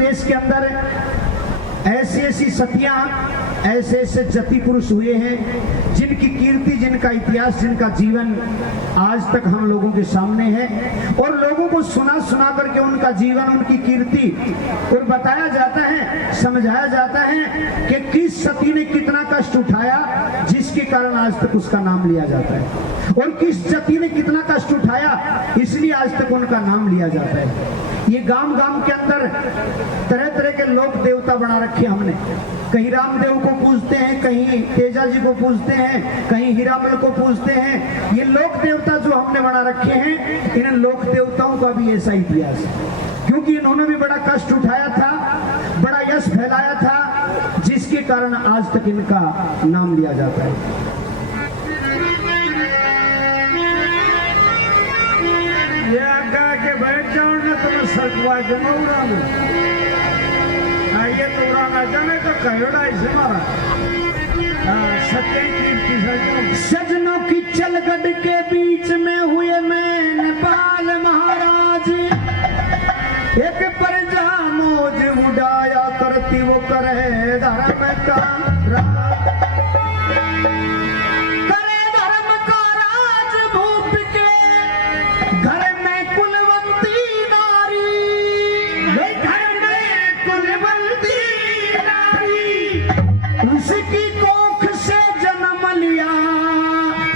देश के अंदर ऐसी ऐसी सतियां, ऐसे ऐसे जति पुरुष हुए हैं जिनकी कीर्ति, जिनका इतिहास, जिनका जीवन आज तक हम लोगों के सामने है और लोगों को सुना सुना करके उनका जीवन, उनकी कीर्ति और बताया जाता है, समझाया जाता है कि किस सती ने कितना कष्ट उठाया जिसके कारण आज तक उसका नाम लिया जाता है, और किस जति ने कितना कष्ट उठाया इसलिए आज तक उनका नाम लिया जाता है। ये गांव गांव के अंदर तरह तरह के लोक देवता बना रखे हमने, कहीं रामदेव को पूजते हैं, कहीं तेजा जी को पूजते हैं, कहीं हीरामल को पूजते हैं। ये लोक देवता जो हमने बना रखे हैं, इन लोक देवताओं का भी ऐसा इतिहास है, क्योंकि इन्होंने भी बड़ा कष्ट उठाया था, बड़ा यश फैलाया था, जिसके कारण आज तक इनका नाम लिया जाता है। ये आगा के बैठ जाओ ना तो मैं सटवा जमा उड़ा दूं। ये तो उड़ाना जाने तो कहोड़ा इसे मारा। सत्य कीर्ति सजनों की चलगढ़ के बीच में हुए मैं नेपाल महाराज, एक प्रजा मौज उड़ाया करती वो करे धर्म का राज, करे धर्म का राज भूप के घर में कुलवंती नारी, घर में कुलवंती नारी, उसकी कोख से जन्म लिया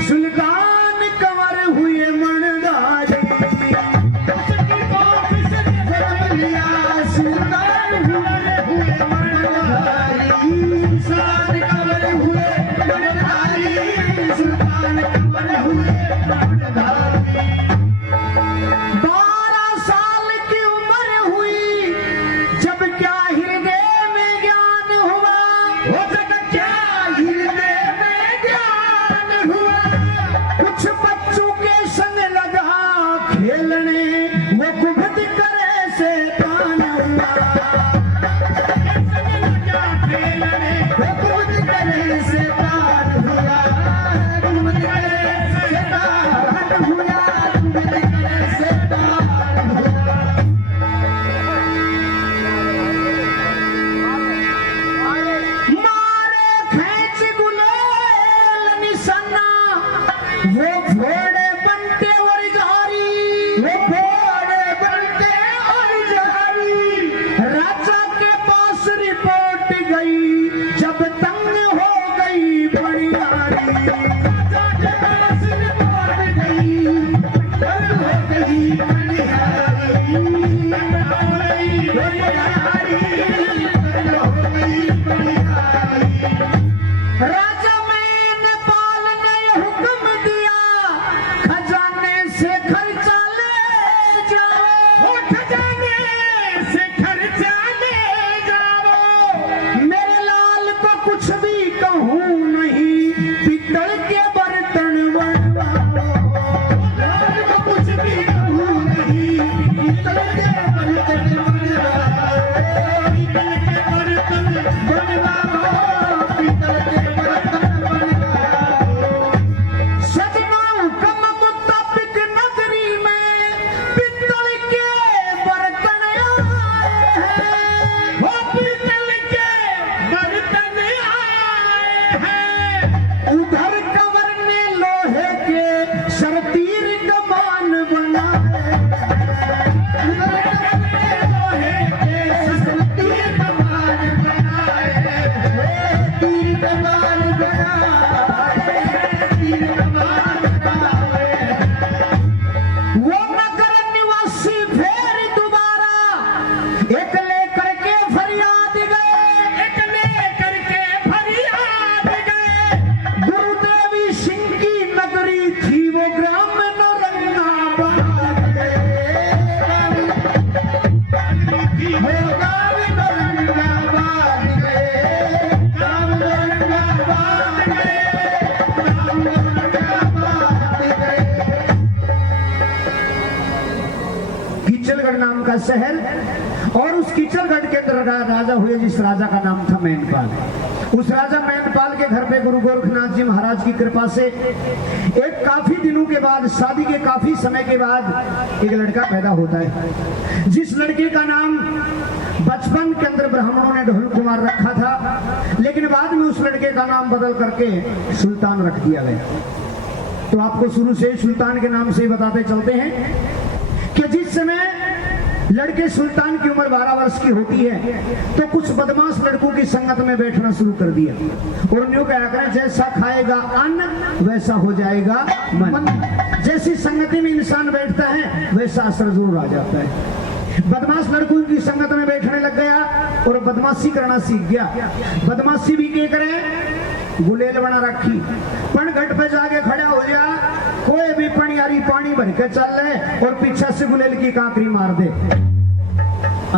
सुल्तान कंवर हुए मणिधारी, उसकी कोख से जन्म लिया सुल्तान हुए मणिधारी, सुल्तान कंवर हुए मणिधारी, सुल्तान कंवर हुए मणिधारी। 12 साल की उम्र हुई जब क्या हृदय में ज्ञान हुआ, हो जब क्या हृदय में ज्ञान हुआ, कुछ बच्चों के संग लगा खेलने, वो कुबद करे से तान हुआ, खेलने वो कुबद करे से तान हुआ, कुबद करे से तान हुआ, कुबद करे से तान हुआ। मारे खेच गुलेल निशाना, वो घोड़े बनते और जारी, वो घोड़े बनते और जारी, राजा के पास रिपोर्ट गई जब तंग हो गई बड़ियारी, राजा के पास रिपोर्ट गई तंग हो गई बड़ियारी, तंग हो गई बड़ियारी, तंग हो गई बड़ियारी। राजा में नेपाल ने हुक्म दिया खजाने से खर्चा ले जाओ, वो खजाने से खर्चा ले जाओ, मेरे लाल को कुछ भी कहूँ नहीं, पित्तल के बर्तन बनवाओ, लाल को कुछ भी कहूँ नहीं, पित्तल के बर्तन बनवाओ, पित्तल के बर्तन बनवाओ, पित्तल के बर्तन बनवाओ। सजना हुक्म मुताबिक नगरी में पित्तल के बर्तन आए हैं, वो पित्तल के बर्तन आए हैं। उधर कंवर ने लोहे के शरतीर कमान बनाए, उधर कंवर ने लोहे के शरतीर कमान बनाए, तीर कमान बनाए, तीर कमान बनाए। वो नगर निवासी फिर दोबारा एक लेकर के फरियाद गए, एक लेकर के फरियाद गए, गुरुदेवी सिंह की नगरी थी वो ग्राम नौरंगाबाद गए, वो गाँव नौरंगाबाद गए, गाँव नौरंगाबाद गए, गाँव नौरंगाबाद गए। कीचलगढ़ नाम का शहर, और उस कीचलगढ़ के अंदर राजा हुए जिस राजा का नाम था मैनपाल। उस राजा मैनपाल के घर पे गुरु गोरखनाथ जी महाराज की कृपा से एक काफी दिनों के बाद, शादी के काफी समय के बाद एक लड़का पैदा होता है, जिस लड़के का नाम बचपन के अंदर ब्राह्मणों ने ढोल कुमार रखा था, लेकिन बाद में उस लड़के का नाम बदल करके सुल्तान रख दिया गया। तो आपको शुरू से सुल्तान के नाम से ही बताते चलते हैं कि जिस समय लड़के सुल्तान की उम्र 12 वर्ष की होती है तो कुछ बदमाश लड़कों की संगत में बैठना शुरू कर दिया और न्यू क्या करें, जैसा खाएगा अन्न वैसा हो जाएगा मन। जैसी संगति में इंसान बैठता है वैसा असर जरूर आ जाता है। बदमाश लड़कों की संगत में बैठने लग गया और बदमाशी करना सीख गया। बदमाशी भी क्या करे, गुलेल बना रखी, पण घट पे जाके खड़ा हो जा, कोई भी पनियारी पानी भर के चल रहे और पीछे से गुलेल की कांकरी मार दे।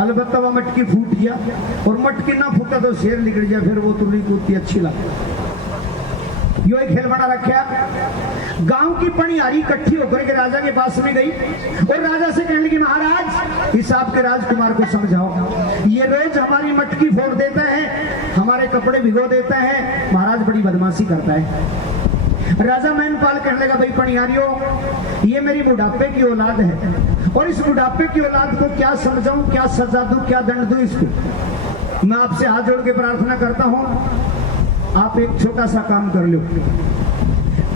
अलबत्ता वह मटकी फूट गया और मटकी ना फूटा तो शेर निकल जाए, फिर वो तुरली कूदती अच्छी लगती। यो एक खेल बना रखा। गांव की पनियारी इकट्ठी होकर के राजा के पास में गई और राजा से कहने लगी, महाराज इस आपके राजकुमार को समझाओ, ये रोज हमारी मटकी फोड़ देता है, हमारे कपड़े भिगो देता है, महाराज बड़ी बदमाशी करता है। राजा मैनपाल कहने लगा, भाई पनियारियों, ये मेरी बुढ़ापे की औलाद है और इस बुढ़ापे की औलाद को क्या समझाऊं, क्या सजा दूं, क्या दंड दूं इसको। मैं आपसे हाथ जोड़ के प्रार्थना करता हूं, आप एक छोटा सा काम कर लो।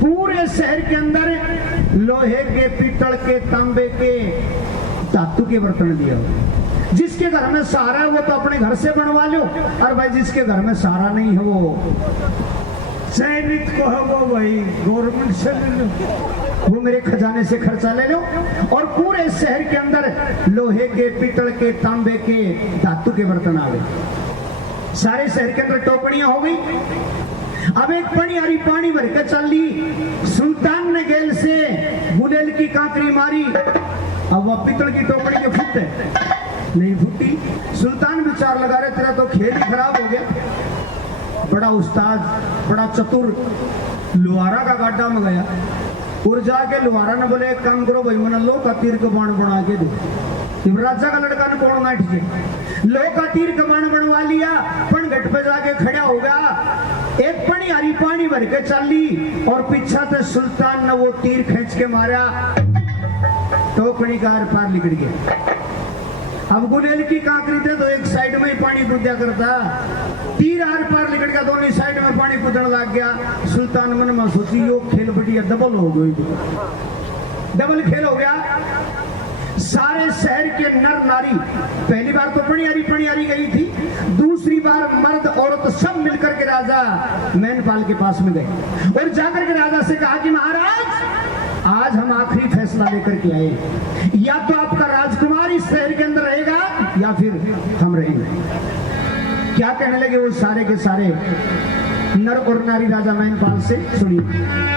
पूरे शहर के अंदर लोहे के, पीतल के, तांबे के, धातु के बर्तन दिया हो। जिसके घर में सहारा है वो तो अपने घर से बनवा लो, और भाई जिसके घर में सहारा नहीं है वो सैनिक को है वो भाई गवर्नमेंट से ले लो, वो मेरे खजाने से खर्चा ले लो। और पूरे शहर के अंदर लोहे के, पीतल के, तांबे के, धातु के बर्तन आ गए। सारे शहर के अंदर टोकरियां हो गई। अब एक पनियारी पानी भर कर चल ली। सुल्तान ने गेल से गुलेल की कांकरी मारी, अब वह पीतल की टोकरी के फूटे नहीं फूटी। सुल्तान विचार लगा रहे, तेरा तो खेल ही खराब हो गया। बड़ा उस्ताद, बड़ा चतुर लुहारा का गाड्डा में गया और जाके लुहारा ने बोले, एक काम करो भाई, मैंने लो का तीर का बाण बना के दो। राजा का लड़का ने कौन ना ठीक लो का तीर का बाण बनवा लिया, पण घट पे जाके खड़ा हो गया। एक पनियारी पानी भर के चल ली और पीछा से सुल्तान ने वो तीर खींच के मारा, टोकरी का आर पार निकल गया। अब गुलेल की कांकरी थे तो एक साइड में ही पानी कूदा करता, तीर आर पार निकल गया, दोनों साइड में पानी कूदने लग गया। सुल्तान मन में सोची, यो खेल बढ़िया डबल हो गई, डबल खेल हो गया। सारे शहर के नर नारी, पहली बार तो पनियारी गई थी, दूसरी बार मर्द औरत सब मिलकर के राजा मैनपाल के पास में गए और जाकर के राजा से कहा कि महाराज आज हम आखिरी फैसला लेकर के आए, या तो आपका राजकुमार इस शहर के अंदर रहेगा या फिर हम रहेंगे। क्या कहने लगे वो सारे के सारे नर और नारी राजा मैनपाल से, सुनिए।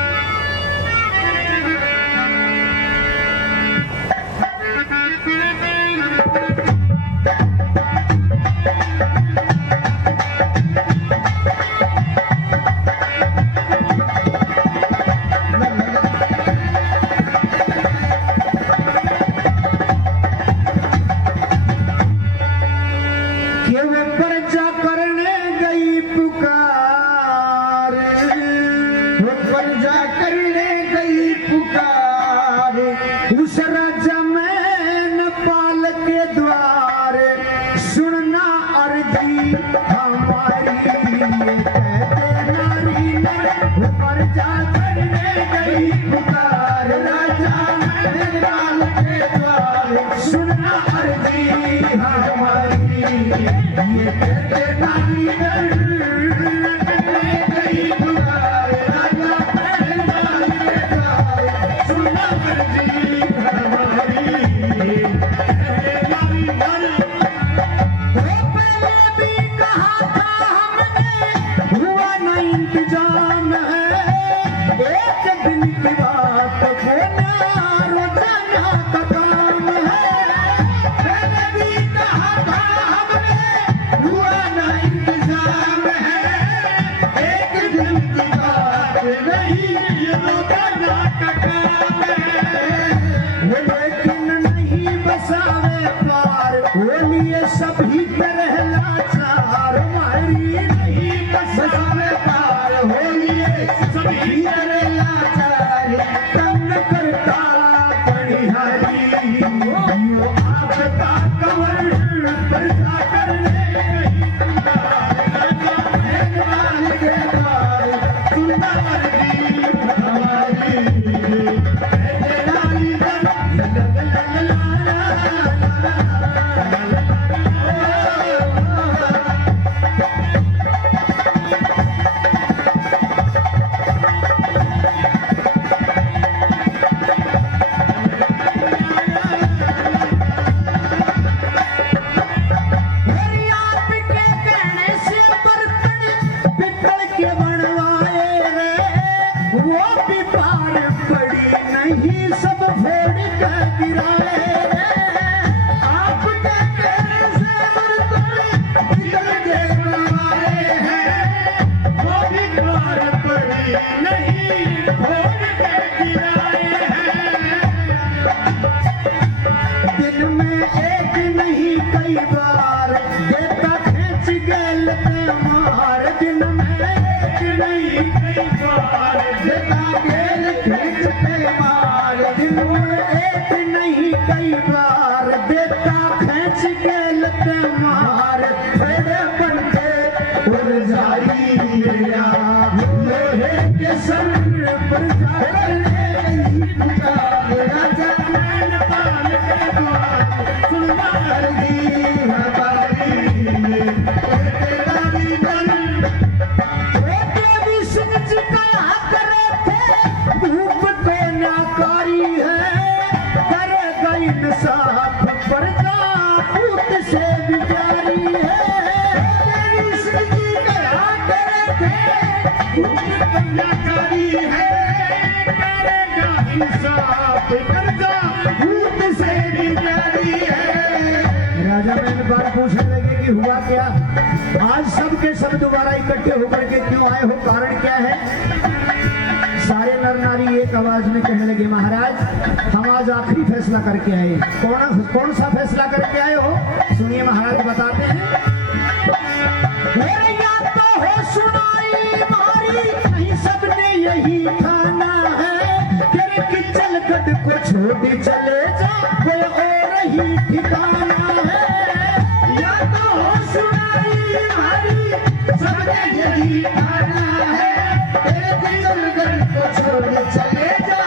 हुआ ना इंतजाम मार थोड़े बनते और जारी गया लोहे के सर पर राजा मैन पाल के द्वार सुनवा दी हमारी तेरा दीवान देवी सिंह जी कहा करे थे धूप तो नाकारी है करेगा इंसाफ पर जापूत से भी प्यारी है देवी सिंह जी कहा करे थे धूप तो नाकारी है करेगा इंसाफ पर जापूत से भी प्यारी है। राजा मैनपाल पूछने लगे कि हुआ क्या, आज सब के सब दोबारा इकट्ठे होकर के क्यों आए हो, कारण क्या है। सारे नर नारी एक आवाज में कहने लगे महाराज हम आज आखिरी फैसला करके आए। कौन सा फैसला करके आए हो, सुनिए महाराज बताते हैं। या तो हो सुनाई मारी नहीं सबने यही ठाना है तेरे की चलकट को छोड़ चले जा कोई और ही ठिकाना है। या तो हो सुनाई मारी सबने यही ठाना है तेरे की चलकट को छोड़ चले जा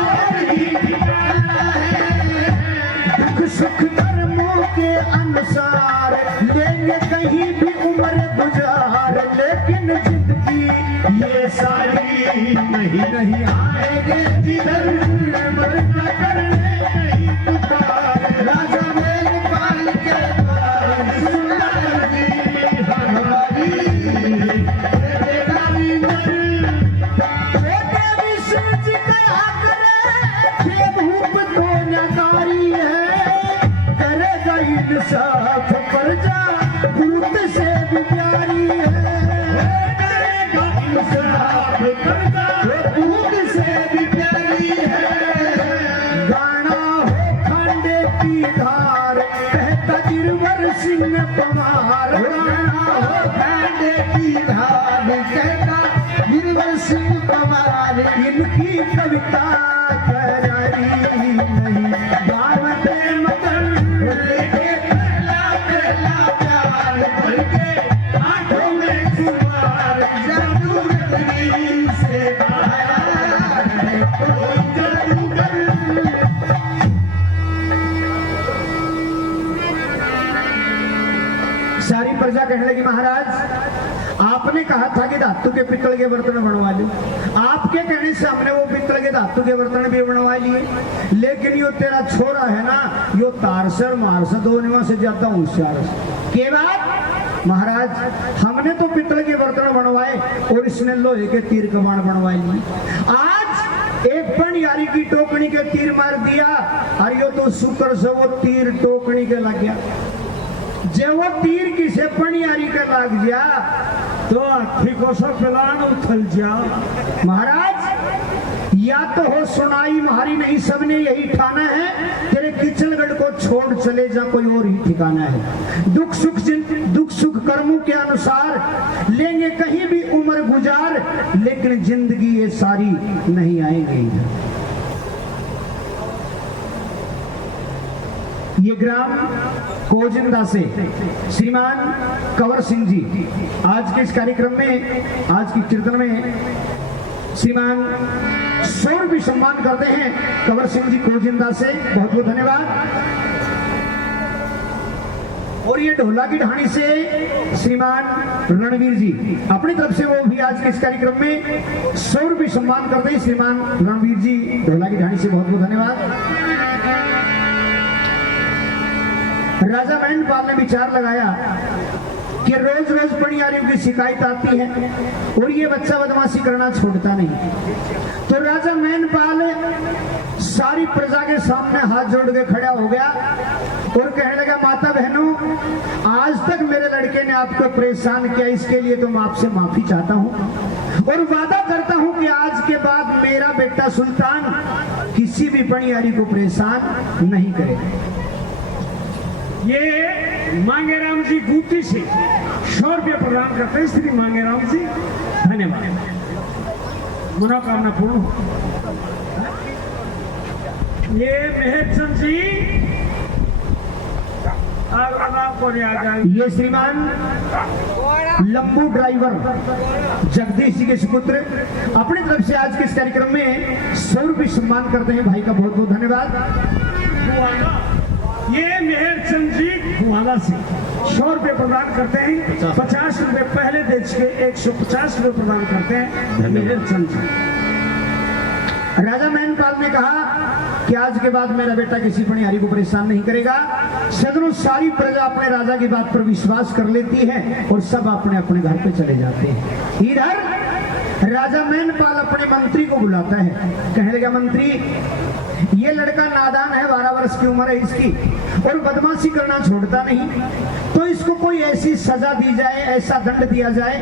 और ही ठिकाना है। दुख सुख कर्मों के अनुसार लेंगे कहीं भी उम्र गुजार लेकिन जिंदगी ये सारी नहीं आएंगे जिधर मरना करने नहीं पुकार राजा मैनपाल के द्वार सुना दी हमारी तेरा देवी सिंह जी कहा करे भूप तो नकारी है करेगा इंसाफ पर जा भूत से भी प्यारी है करेगा इंसाफ पर जा भूत से भी प्यारी है। गाना हो खंडे की धार कहता गिरवर सिंह पवार गाना हो खंडे की धार कहता गिरवर सिंह पवार इनकी कविता करारी नहीं गावते मगर लेके पहला प्यार भर के आंखों में खुमार जादूगरी से आया है कोई जादूगर। सारी प्रजा कहने लगी महाराज आपने कहा था कि धातु के पित्तल के बर्तन बनवा लो, आपके कहने से हमने वो पित्तल के धातु के बर्तन भी बनवा लिए, लेकिन यो तेरा छोरा है ना यो तारसर मारसर दोनों से ज्यादा होशियार के बाद महाराज हमने तो पित्तल के बर्तन बनवाए और इसने लोहे के तीर कमान बनवाए लिए। आज एक पनियारी की टोकनी के तीर मार दिया और यो तो शुक्र से वो तीर टोकनी के लग गया। जब वो तीर किसे पनियारी के लग गया तो ठीक हो सब पिलान उथल जा। महाराज या तो हो सुनाई मारी नहीं सबने यही ठाना है तेरे किचलगढ़ को छोड़ चले जा कोई और ही ठिकाना है। दुख सुख कर्मों के अनुसार लेंगे कहीं भी उम्र गुजार लेकिन जिंदगी ये सारी नहीं आएंगी। ये ग्राम कोजिंदा से श्रीमान कंवर सिंह जी आज के इस कार्यक्रम में आज की कीर्तन में श्रीमान सौर भी सम्मान करते हैं कंवर सिंह जी कोजिंदा से बहुत बहुत धन्यवाद। और ये ढोला की ढाणी से श्रीमान रणवीर जी अपनी तरफ से वो भी आज के इस कार्यक्रम में सौर भी सम्मान करते हैं श्रीमान रणवीर जी ढोला की ढाणी से बहुत बहुत धन्यवाद। राजा मैनपाल ने विचार लगाया कि रोज रोज पनियारियों की शिकायत आती है और ये बच्चा बदमाशी करना छोड़ता नहीं, तो राजा मैनपाल सारी प्रजा के सामने हाथ जोड़ के खड़ा हो गया और कहने लगा माता बहनों आज तक मेरे लड़के ने आपको परेशान किया इसके लिए तो मैं आपसे माफी चाहता हूँ और वादा करता हूँ कि आज के बाद मेरा बेटा सुल्तान किसी भी पनियारी को परेशान नहीं करेगा। ये मांगेराम जी गुप्ती से 100 रुपये प्रदान करते हैं श्री मांगेराम जी धन्यवाद मनोकामना पूर्ण हो। ये मेहरचंद जी को नहीं आ जाएगी। ये श्रीमान लंबू ड्राइवर जगदीश जी के सुपुत्र अपनी तरफ से आज के इस कार्यक्रम में 100 रुपये सम्मान करते हैं। भाई का बहुत बहुत धन्यवाद। ये मेहरचंद जी गुवाला से 100 रुपये प्रदान करते हैं। 50 रुपये पहले बेच के 150 रुपये प्रदान करते हैं मेहरचंद जी। राजा मैनपाल ने कहा कि आज के बाद मेरा बेटा किसी पनिहारी को परेशान नहीं करेगा। सदनों सारी प्रजा अपने राजा की बात पर विश्वास कर लेती है और सब अपने अपने घर पे चले जाते हैं। इधर राजा मैनपाल अपने मंत्री को बुलाता है, कहने लगा मंत्री ये लड़का नादान है, 12 वर्ष की उम्र है इसकी और बदमाशी करना छोड़ता नहीं, तो इसको कोई ऐसी सजा दी जाए, ऐसा दंड दिया जाए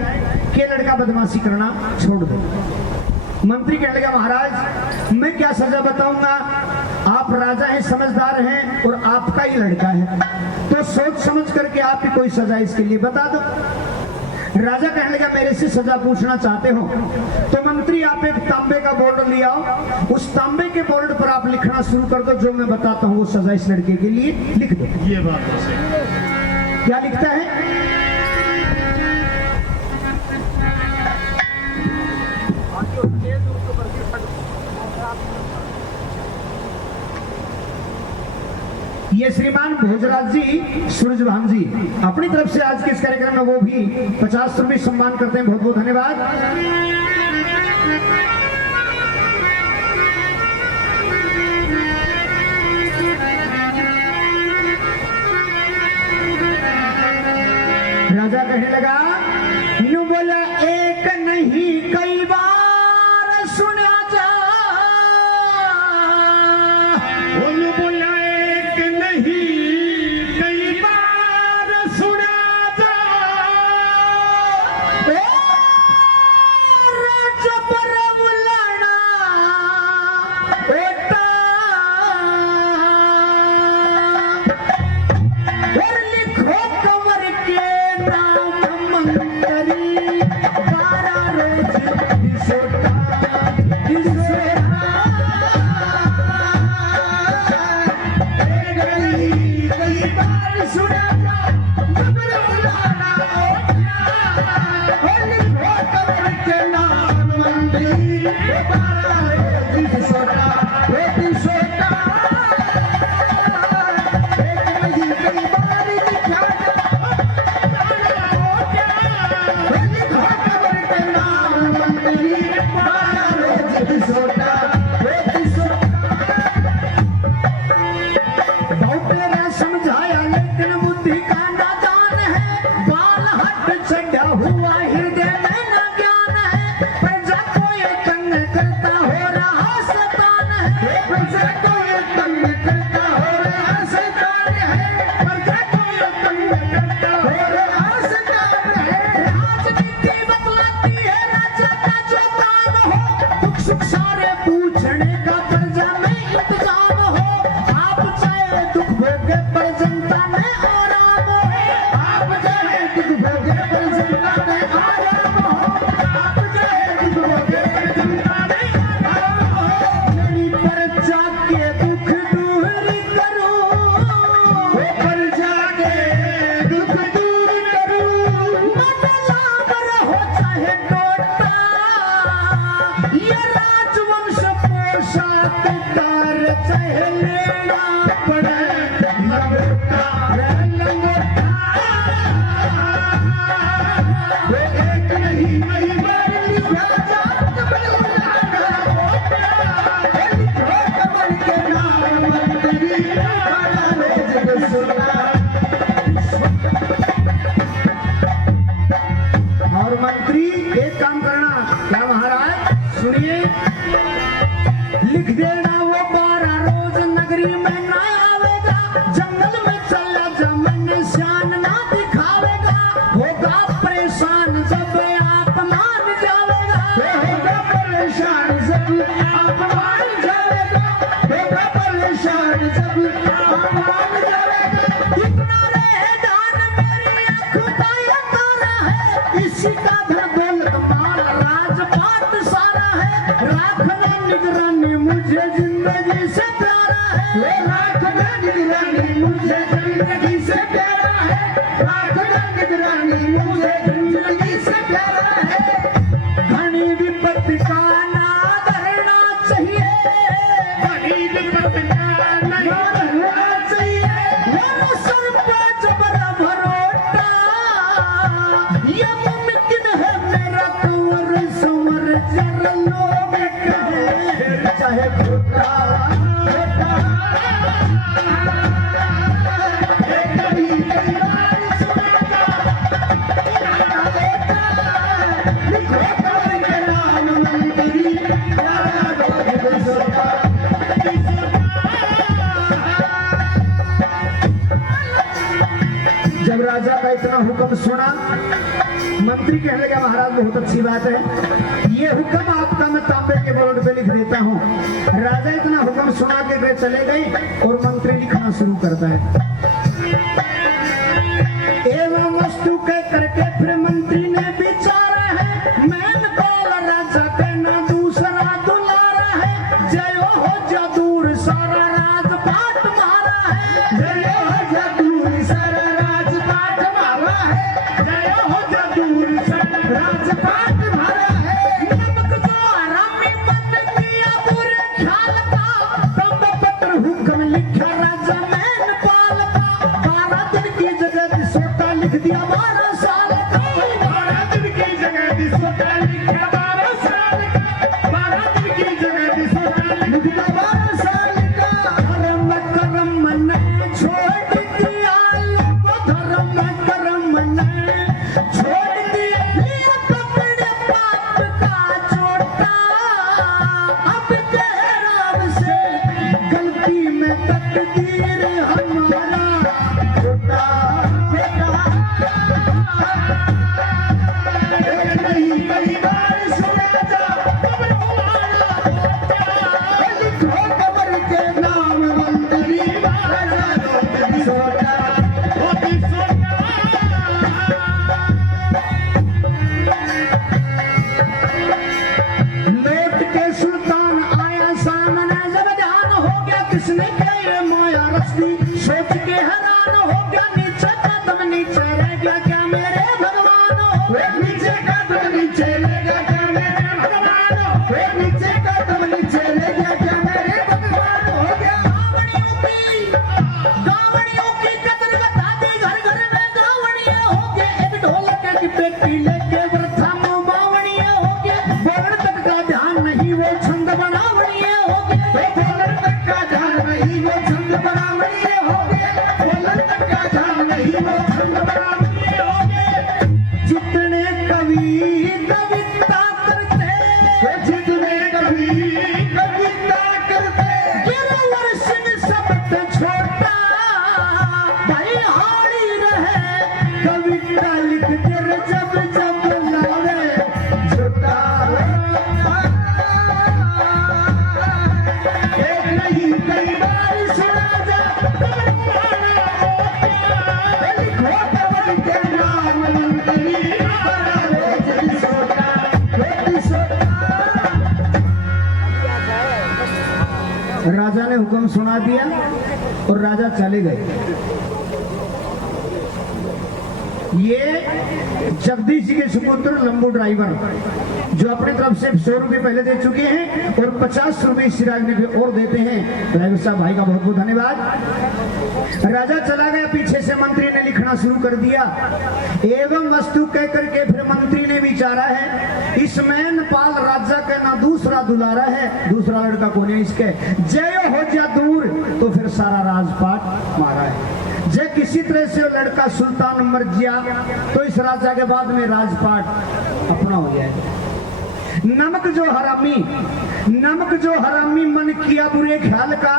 कि लड़का बदमाशी करना छोड़ दे। मंत्री कहने लगा महाराज मैं क्या सजा बताऊंगा, आप राजा हैं, समझदार हैं और आपका ही लड़का है, तो सोच समझ करके आप ही कोई सजा इसके लिए बता दो। राजा कहने लगा मेरे से सजा पूछना चाहते हो तो मंत्री आप एक तांबे का बोर्ड ले आओ, उस तांबे के बोर्ड पर आप लिखना शुरू कर दो, जो मैं बताता हूँ वो सजा इस लड़के के लिए लिख दो। ये बात है। क्या लिखता है? ये श्रीमान भोजराज जी सूरजभान जी अपनी तरफ से आज के इस कार्यक्रम में वो भी 50 रुपये सम्मान करते हैं। बहुत बहुत धन्यवाद। राजा कहने लगा यूं बोला एक नहीं कई बार सुना जा, बोला एक नहीं कई बार सुना जा, जबर बुलाना बेटा और लिखो कमर के नाम मंत्री, 12 रोज किसोटा किसोटा, एक नहीं कई बार सुना जा, जबर बुलाना और लिखो कमर के नाम मंत्री, 12 रोज किसोटा किसोटा, एक नहीं कई बार लिखा समझाया लेकिन बुद्धि का नादान है, बाल हट चढ़ा हुआ हृदय में न ज्ञान है, प्रजा को ये तंग करता हो रहा शैतान है, प्रजा को ये तंग करता हो रहा शैतान है, प्रजा को ये तंग करता हो रहा शैतान है। राजनीति बतलाती है राजा का जो काम हो, दुख सुख सारे पूछने का प्रजा में इंतजाम हो, आप चाहे दुख भोगे पर जनता में आराम हो, आप चाहे दुख भोगे पर जनता में आराम हो, आप चाहे दुख भोगे पर जनता में आराम हो, मेरी प्रजा के दुख दूर करो, प्रजा के दुख दूर करो, मन लाभ रहो चाहे टोटा, ये राजवंश पोशाक कार चाहे लेना पड़े लंगोटा लंगोटा, वो एक नहीं कई बार लिखा जा, कमल लिखो कमल के नाम मंत्री, 12 रोज किसोटा। और मंत्री एक काम करना, क्या महाराज सुनिए, लिख देना वो 12 रोज नगरी में ना आवेगा, जंगल में चला जमन शान ना दिखावेगा, होगा परेशान जब आप मान जावेगा, होगा परेशान जब आप मान जावेगा, होगा परेशान जब आप मान जावेगा, इतना रहे दान मेरी आँख का ये तारा है, इसी का धन दौलत माल राजपाट सारा है, राखने निगरानी मुझे जिंदगी से प्यारा है, राखने निगरानी मुझे जिंदगी से प्यारा हुक्म सुना। मंत्री कहने लगा महाराज बहुत अच्छी बात है, ये हुक्म आपका मैं तांबे के बोर्ड पे लिख देता हूँ। राजा इतना हुक्म सुना के वे चले गए और मंत्री लिखना शुरू करता है। एवं वस्तु कह करके फिर मंत्री ने विचारा है, मैन बोल राजा के ना दूसरा दुलारा है। जय हो जदूर सारा राजपाट मारा है, जय हो जदूर सारा राजपाट मारा है, जय हो जदूर सारा राजपाट मारा है। नमक जो हरामी बन किया बुरे ख्याल का, तब पत्र हुक्म लिखा राजा मैन पाल का। 12 दिन की जगह सोटा लिख दिया 12 साल का, 12 दिन की जगह सोटा लिखा 12 साल का, 12 दिन की जगह सोटा लिख दिया 12 साल का। धर्म कर्म ने छोड़ दिया लोगो, धर्म कर्म ने छोड़ दिया, लिया पकड़े पाप का चोटा। अब तेरा से गलती में तकदीर हमारा छोटा नहीं कई बार सुना जा लिखो कब्र के नाम मंत्री महाराज सोटा लौट के सुल्तान आया सामने, जब ध्यान हो गया किसने किया ये माया रस्ती, सोच के हैरान हो गया नीचे कदम नीचे रह गया क्या मेरे भगवान हो। नीचे कदम नीचे रह गया क्या मेरे भगवान हो, नीचे कदम नीचे रह गया क्या मेरे भगवान हो गया। गावड़ियों की कदर बता दी, घर घर में गावड़ियां हो गए। एक ढोलक की पेटी लेके वृथा मुंह बावड़ियां हो गए। बोलने तक का ध्यान नहीं वो छंद बनावड़ियां हो गए, बोलने तक का ध्यान नहीं वो छंद बनावड़ियां हो गए, बोलने तक का ध्यान नहीं वो छंद बनावड़ियां हो गए। जितने कवि कविता करते, जितने कवि कविता करते, गिरवर सिंह सबसे छोटा भाई हारी रहे। कविता लिख कर जब जब लावे छोटा, एक नहीं कई बार सुना जा लिखो कब्र के नाम मंत्री महाराज सोटा सोटा। राजा ने हुक्म सुना दिया और राजा चले गए। ये जगदीश जी के सुपुत्र लंबू ड्राइवर जो अपनी तरफ से 100 रुपए पहले दे चुके हैं और 50 रुपए सिराज ने भी और देते हैं। ड्राइवर साहब भाई का बहुत बहुत धन्यवाद। राजा चला गया, पीछे से मंत्री ने लिखना शुरू कर दिया। एवं वस्तु कह करके फिर मंत्री ने विचारा है, इसमें नेपाल राजा का ना दूसरा दुलारा है, दूसरा लड़का कौन है इसके। जय हो जा दूर, तो फिर सारा राजपाट मारा है। जय किसी तरह से वो लड़का सुल्तान मर गया तो इस राजा के बाद में राजपाट अपना हो जाएगा। नमक जो हरामी मन किया बुरे ख्याल का,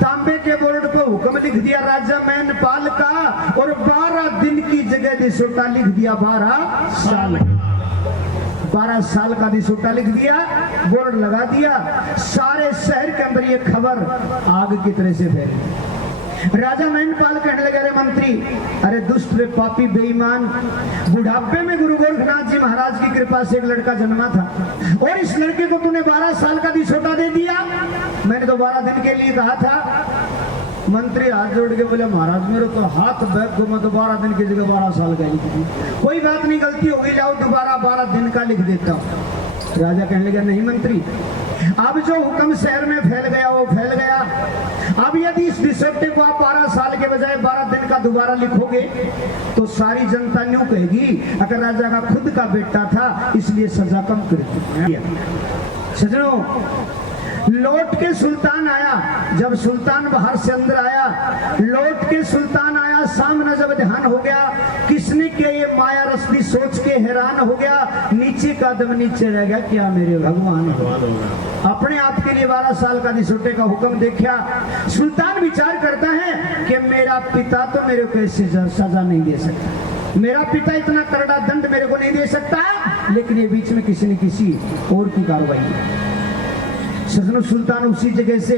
तांबे के बोर्ड को हुक्म लिख दिया राजा मैन पाल का, और 12 दिन की जगह दिसोटा लिख दिया 12 साल। 12 साल का दिसोटा लिख दिया, बोर्ड लगा दिया। सारे शहर के अंदर ये खबर आग की तरह से फैली। राजा मैनपाल कहने लगे, अरे मंत्री, अरे दुष्ट रे पापी बेईमान, बुढ़ापे में गुरु गोरखनाथ जी महाराज की कृपा से एक लड़का जन्मा था और इस लड़के को तूने 12 साल का दिसोटा दे दिया। मैंने तो 12 दिन के लिए कहा था। मंत्री हाथ जोड़ के बोले, महाराज मेरे तो हाथ बैग को मैं तो 12 दिन की जगह 12 साल का लिख दी। कोई बात नहीं, गलती हो गई, जाओ दोबारा 12 दिन का लिख देता हूँ। राजा कहने लगा, नहीं मंत्री, अब जो हुक्म शहर में फैल गया वो फैल गया। अब यदि इस दिसोटे को आप 12 साल के बजाय 12 दिन का दोबारा लिखोगे तो सारी जनता न्यू कहेगी अगर राजा का खुद का बेटा था इसलिए सजा कम कर दी। सजनों, लौट के सुल्तान आया। जब सुल्तान बाहर से अंदर आया, लौट के सुल्तान आया, सामने जब ध्यान हो गया किसने किया ये माया रस्ती, सोच के हैरान हो गया। नीचे का दम नीचे रह गया, क्या मेरे भगवान अपने आप के लिए 12 साल का दिसोटे का हुक्म देखा। सुल्तान विचार करता है कि मेरा पिता तो मेरे को ऐसे सजा नहीं दे सकता, मेरा पिता इतना करड़ा दंड मेरे को नहीं दे सकता, लेकिन ये बीच में किसी न किसी और की कार्रवाई है। सजनो सुल्तान उसी जगह से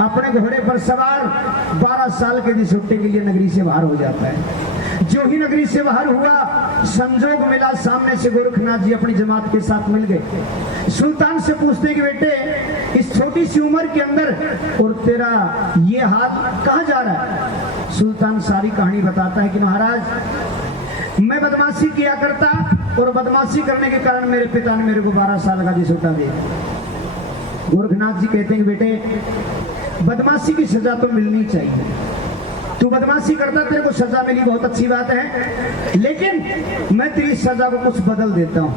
अपने घोड़े पर सवार 12 साल के छुट्टे के लिए नगरी से बाहर हो जाता है। जो ही नगरी से बाहर हुआ, संजोग मिला सामने से गोरखनाथ जी अपनी जमात के साथ मिल गए। सुल्तान से पूछते कि बेटे इस छोटी सी उम्र के अंदर और तेरा ये हाथ कहाँ जा रहा है? सुल्तान सारी कहानी बताता है कि महाराज मैं बदमाशी किया करता और बदमाशी करने के कारण मेरे पिता ने मेरे को 12 साल का छुट्टा दिया। गोरखनाथ जी कहते हैं बेटे बदमाशी की सजा तो मिलनी चाहिए, तू बदमाशी करता तेरे को सजा मिली बहुत अच्छी बात है, लेकिन मैं तेरी सजा को कुछ बदल देता हूं।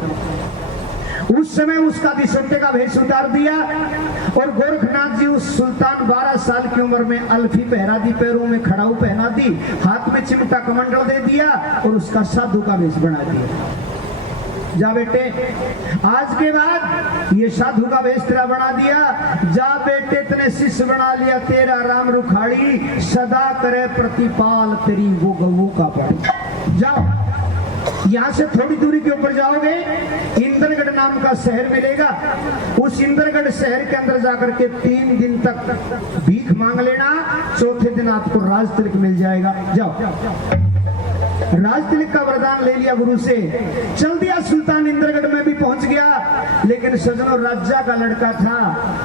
उस समय उसका दिसंटे का भेष उतार दिया और गोरखनाथ जी उस सुल्तान 12 साल की उम्र में अल्फी पहरा दी, पैरों में खड़ाऊ पहना दी, हाथ में चिमटा कमंडल दे दिया और उसका साधु का भेष बना दिया। जा बेटे आज के बाद ये साधु का वेश तेरा बना दिया, जा बेटे तने शिष्य बना लिया तेरा राम रुखाड़ी, सदा करे प्रतिपाल तेरी वो गऊ का पड़। जाओ यहाँ से थोड़ी दूरी के ऊपर जाओगे, इंद्रगढ़ नाम का शहर मिलेगा। उस इंद्रगढ़ शहर के अंदर जाकर के 3 दिन तक भीख मांग लेना, चौथे दिन आपको राज तिलक मिल जाएगा। जाओ राज तिलक का वरदान ले लिया गुरु से, चल दिया। सुल्तान इंद्रगढ़ में भी पहुंच गया, लेकिन सजनों राजा का लड़का था,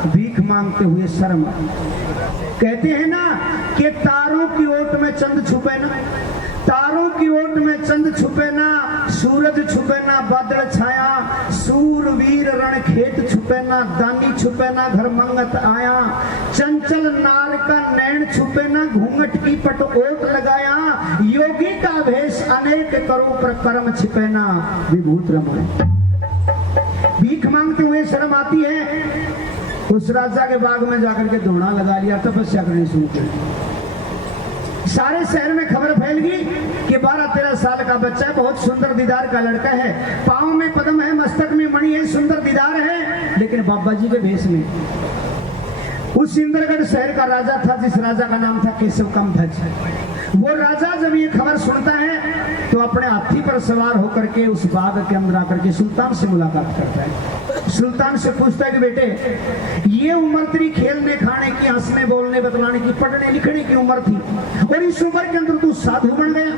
भीख मांगते हुए शर्म। कहते हैं ना कि तारों की ओट में चंद छुपे ना, तारों की ओट में चंद छुपे ना, सूरज छुपे ना बादल छाया, सूरवीर रण खेत छुपे ना, दानी छुपे ना घर मंगत आया, चंचल नार का नैन छुपे ना, घूंघट की पट ओट लगाया, योगी का भेष अनेक करो पर कर्म छिपे ना, विभूत रमण। भीख मांगते हुए शर्म आती है, उस राजा के बाग में जाकर के धोना लगा लिया, तपस्या करनी शुरू की। सारे शहर में खबर फैल गई कि 12-13 साल का बच्चा है, बहुत सुंदर दीदार का लड़का है, पांव में पद्म है, मस्तक में मणि है, सुंदर दीदार है, लेकिन बाबा जी के भेष में। उस इंद्रगढ़ शहर का राजा था, जिस राजा का नाम था केशव कामध्वज। वो राजा जब ये खबर सुनता है तो अपने हाथी पर सवार होकर के उस बाग के अंदर आकर के सुल्तान से मुलाकात करता है। सुल्तान से पूछता है कि बेटे ये उम्र तेरी खेलने खाने की, हंसने बोलने बतलाने की, पढ़ने लिखने की उम्र थी, और इस उम्र के अंदर तू साधु बन गया,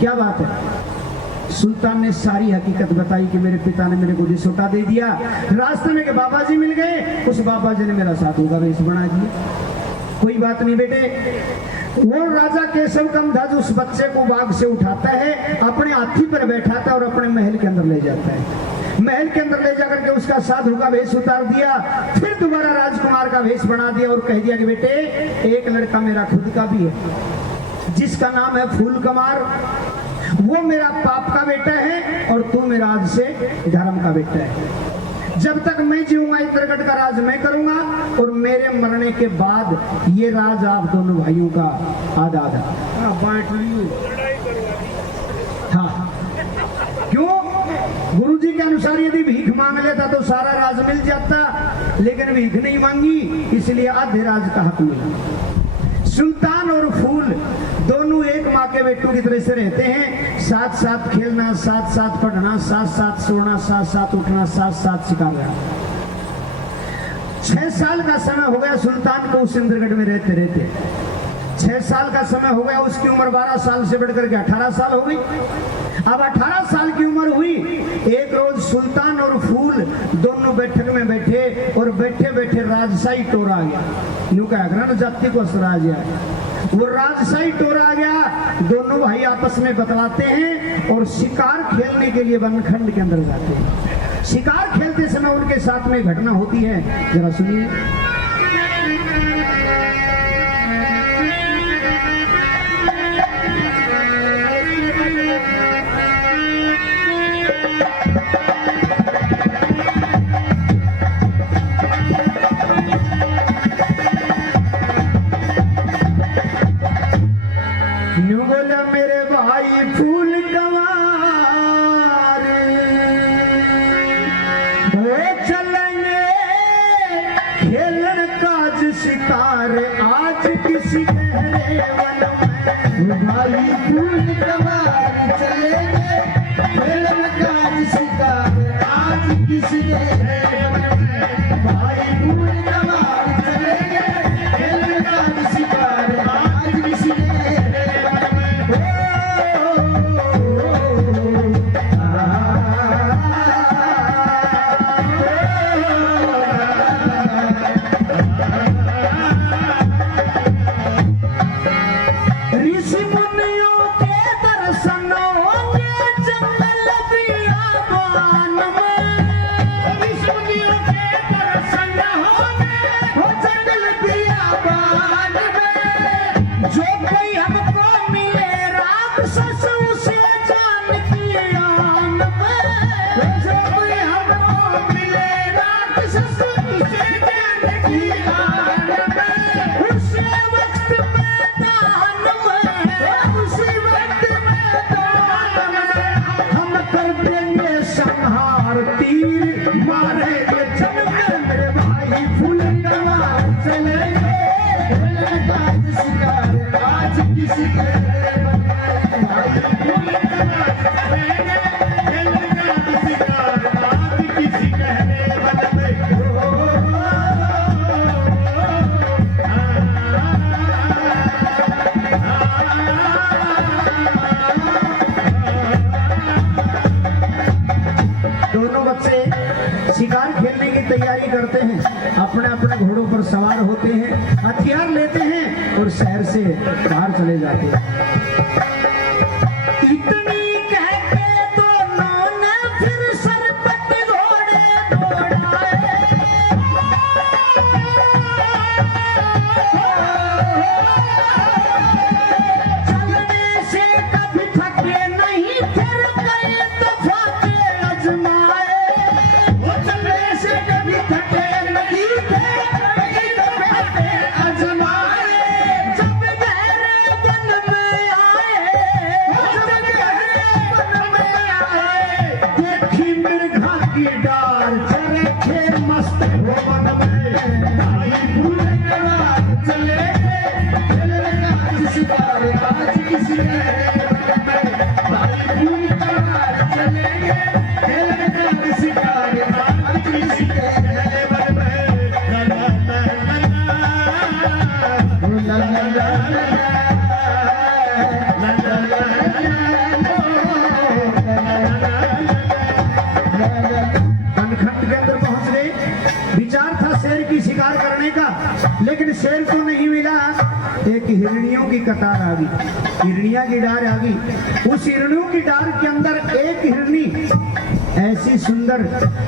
क्या बात है? सुल्तान ने सारी हकीकत बताई कि मेरे पिता ने मेरे को रिसोटा दे दिया, रास्ते में के बाबा जी मिल गए, उस बाबा जी ने मेरा साधु का वेश बना दिया। कोई बात नहीं बेटे। वो राजा केशव कामध्वज उस बच्चे को बाग से उठाता है, अपने हाथी पर बैठाता है और अपने महल के अंदर ले जाता है। महल के अंदर ले जाकर के उसका साधु का वेश उतार दिया, फिर दोबारा राजकुमार का वेश बना दिया और कह दिया कि बेटे एक लड़का मेरा खुद का भी है, जिसका नाम है फूल कमार, वो मेरा पाप का बेटा है और तू मेरा आज से धर्म का बेटा है। जब तक मैं जीऊंगा इंद्रगढ़ का राज मैं करूंगा, और मेरे मरने के बाद ये राज आप दोनों भाइयों का आधा आधा बांट लियो। हाँ, क्यों? गुरुजी के अनुसार यदि भीख मांग लेता तो सारा राज मिल जाता, लेकिन भीख नहीं मांगी, इसलिए आधे राज का हक मिला। सुल्तान और फूल दोनों एक माँ के बेटों की तरह से रहते हैं, साथ साथ खेलना, साथ साथ पढ़ना, साथ साथ सोना, साथ साथ उठना, साथ साथ शिकार करना। 6 साल का समय हो गया सुल्तान को उस इंद्रगढ़ में रहते रहते। 6 साल का समय हो गया, उसकी उम्र 12 साल से बढ़कर के 18 साल हो गई। अब 18 साल की उम्र हुई, एक रोज सुल्तान और फूल दोनों बैठक में बैठे और बैठे बैठे राजशाही टोरा आ गया। यूं कहा जाति को असर आ गया, वो राजशाही टोरा आ गया। दोनों भाई आपस में बतलाते हैं और शिकार खेलने के लिए वनखंड के अंदर जाते हैं। शिकार खेलते समय उनके साथ में घटना होती है, जरा सुनिए। बोला मेरे भाई फूल कमार वो चलेंगे खेल खेलन का शिकार आज किसने है मन में भाई फूल कमार चलेंगे खेलन का शिकार आज किसने है मन में ऋषि मुनियों के दर्शनों के जंगल बियाबान में ऋषि मुनियों के दर्शन हो जंगल बियाबान में जो कोई हमको मिले राक्षस उसे जान की आन में जो कोई हमको मिले राक्षस उसे जान की आन में उसे वक्त मैदान में उसी वक्त मैदान में हम कर देंगे संहार तीर मारेंगे चमके मेरे भाई फूल कमार चलेंगे खेलन का शिकार आज किसी के भाई फूल कमार चलेंगे खेलन का शिकार आज किसी कहने बन में दोनों बच्चे शिकार खेलने की तैयारी करते हैं अपने अपने घोड़ों पर सवार होते हैं हथियार लेते हैं और शहर से बाहर चले जाते हैं इतनी कह के दोनों ने फिर सर पट घोड़े दौड़ाए चलने से कभी थके नहीं फिर कई दफा के अजमाए वो चलने से कभी थके नहीं थे कई दफा के अजमाए जब गहरे वन में आए जब गहरे वन में आए देखी मृगा की डाल चले थे मस्त हो मन में भाई फूल कमार चलेंगे खेलन का शिकार आज किसी ने भाई फूल कमार चलेंगे खेलन का शिकार आज किसी के मन में ला ला ला कनखट के अंदर पहुंच गए विचार था शेर की शिकार करने का लेकिन शेर को नहीं मिला एक हिरणियों की कतार आ गई हिरणिया की डार आ गई उस हिरणियों की डार के अंदर एक हिरणी ऐसी सुंदर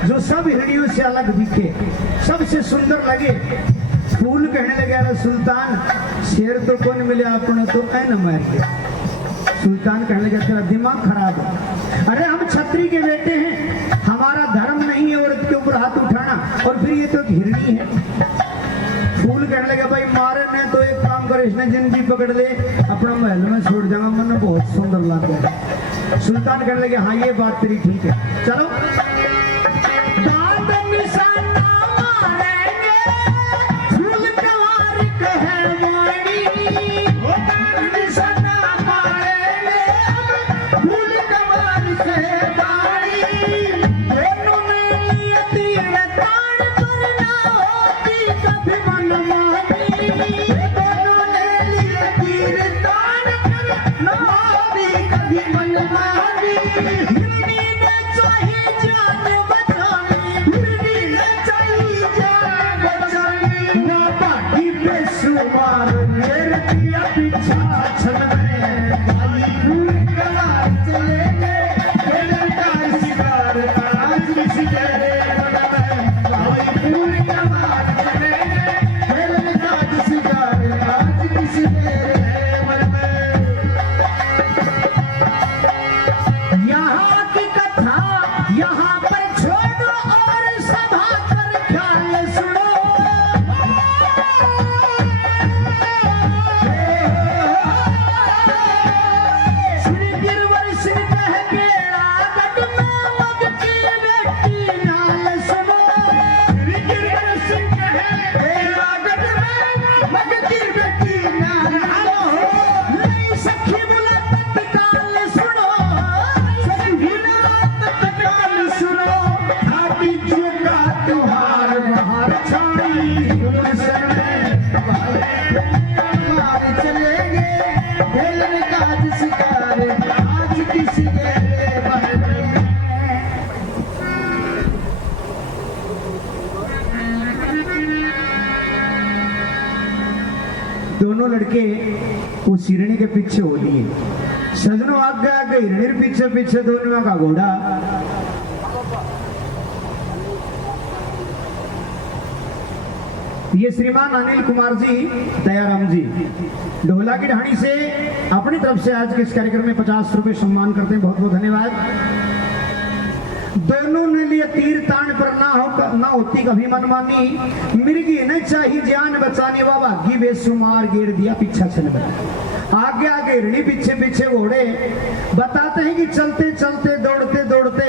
जो सब हिरणियों से अलग दिखे सबसे सुंदर लगे फूल कहने लगे अरे सुल्तान शेर तो कौन मिले अपने तो न मार के सुल्तान कहने लगे तेरा दिमाग खराब है अरे हम छत्री के बेटे हैं हमारा धर्म नहीं है औरत के ऊपर हाथ उठाना और फिर ये तो एक हिरणी है फूल कहने लगे भाई मारे ने तो एक काम करे इसने जिंदगी पकड़ ले अपना महल में छोड़ जाऊंगा मन बहुत सुंदर लग गया सुल्तान कहने लगे हाँ ये बात तेरी ठीक है चलो दांत निशाना मारेंगे फूल कवार कहे वाणी वो दांत निशाना मारेंगे फूल कवार कहे वाणी दोनों ने लिए तीर ताड़ पर ना होती कभी मनमानी दोनों ने लिए तीर ताड़ पर ना होती कभी मनमानी हिरणी ने चाहे जा दोनों लड़के उस हिरणी के पीछे हो लिए। सजनों आगे आगे हिरणी पीछे पीछे दोनों का घोड़ा। ये श्रीमान अनिल कुमार जी दयाराम जी ढोला की ढाणी से अपनी तरफ से आज के इस कार्यक्रम में 50 रुपए सम्मान करते हैं। बहुत बहुत धन्यवाद। दोनों ने लिए तीर तान पर ना होती कभी मनमानी, मिर्गी नहीं चाहिए जान बचाने वा भागी बेसुमार गेर दिया पीछा चल गया। आगे आगे हिरणी पीछे पीछे घोड़े। बताते हैं कि चलते चलते दौड़ते दौड़ते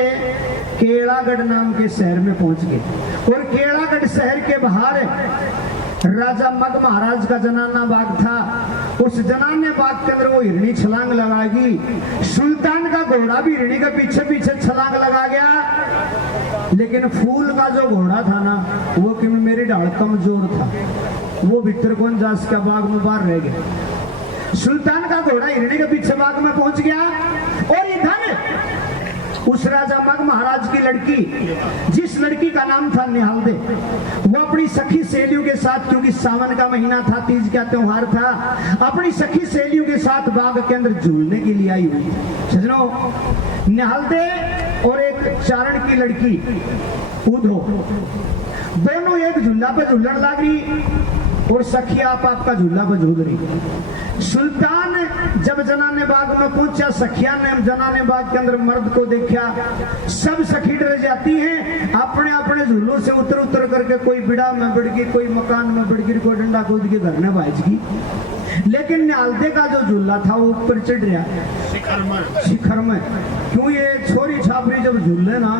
केलागढ़ नाम के शहर में पहुंच गए। और केलागढ़ शहर के बाहर राजा मग महाराज का जनाना बाग था। उस जनाने बाग के अंदर वो हिरणी छलांग लगाएगी। सुल्तान का घोड़ा भी हिरणी के पीछे पीछे छलांग लगा गया। लेकिन फूल का जो घोड़ा था ना वो कि मेरी ढाल कमजोर था, वो भीतर कौन जा सका, बाग में बाहर रह गया। सुल्तान का घोड़ा हिरणी के पीछे बाग में पहुंच गया। और इधर उस राजा मग महाराज की लड़की, जिस लड़की का नाम था निहालदे, वो अपनी सखी सहेलियों के साथ, क्योंकि सावन का महीना था, तीज का त्योहार था, अपनी सखी सहेलियों के साथ बाग के अंदर झूलने के लिए आई हुई। सजनों, निहालदे और एक चारण की लड़की उधो दोनों एक झूला पर झूलने लग रही और सखी आपका झूला पर झूल रही। सुल्तान जब जनाने बाग में पहुंचा, सखिया ने जनाने बाग के अंदर मर्द को देखा। सब सखी डर जाती हैं, अपने अपने झूलों से उतर उतर करके, कोई बिड़ा में बढ़ गई, कोई मकान में बढ़ गई, कोई डंडा कूद के घर में भाज गई। लेकिन निहालदे का जो झूला था वो ऊपर चढ़ रहा शिखर में। क्यों ये छोरी छापरी जब झूले ना,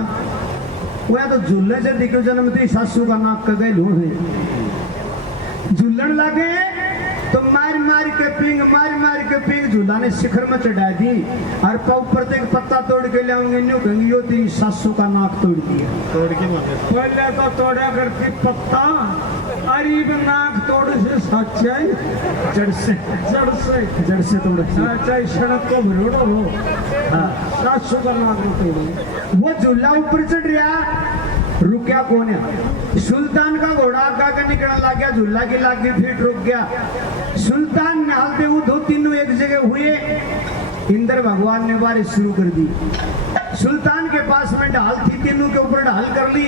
वो या तो झूले से दिखे जन्मती सासू का नाक का गए लूण है। झूलन लगे तो मार मार के पिंग झूला ने शिखर में चढ़ा दी। और ऊपर से पत्ता तोड़ के लाऊंगी, न्यू कहेंगी यो तेरी सासू का नाक तोड़ दिया। तोड़ के पहले तो तोड़ा करती पत्ता, अरीब नाक तोड़ से सच्चाई जड़ से तोड़ सच्चाई सड़क को भरोड़ो हो। सासू का नाक तोड़ो। वो झूला ऊपर चढ़ रहा, रुकया कौन है? सुल्तान का घोड़ा आगे निकलने लग गया, झूला की लाग गई, फिर रुक गया। सुल्तान निहालदे उधो तीनों एक जगह हुए। इंद्र भगवान ने बारिश शुरू कर दी। सुल्तान के पास में ढाल थी, तीनों के ऊपर ढाल कर ली।